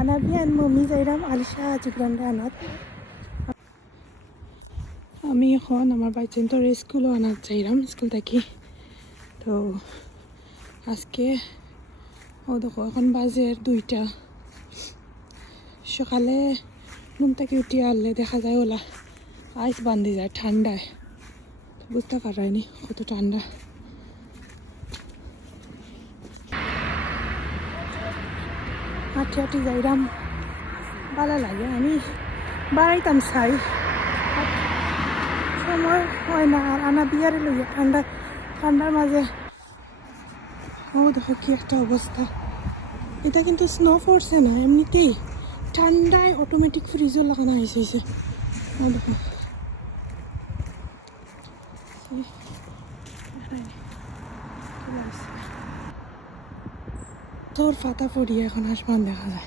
আনা বিয়ান মমি যাইরাম আলিশা জিগ্রান্ডে আনাত আমি এখন আমার বাচ্চান্তর স্কুলও আনাত যাইরাম স্কুল থাকি। তো আজকে ও দেখো এখন বাজে 2টা। সকালে ঘুম থেকে উঠিয়ে আনলে দেখা যায় ওলা আইস বান্ধি যায় ঠান্ডায়, বুঝতে পারাইনি কত ঠান্ডা। হাঁটি হাঁটি যাইরাম ভালো লাগে, আমি বাড়াইতাম চাই সময় হয় না। আর আনা বিয়ারে লইয়া ঠান্ডার মাঝে ও দেখো কি একটা অবস্থা। এটা কিন্তু স্নো পড়ছে না, এমনিতেই ঠান্ডায় অটোমেটিক ফ্রিজও লাগানো হয়েছে। ও দেখো তোর পাতা পড়িয়ে এখন আসমান দেখা যায়।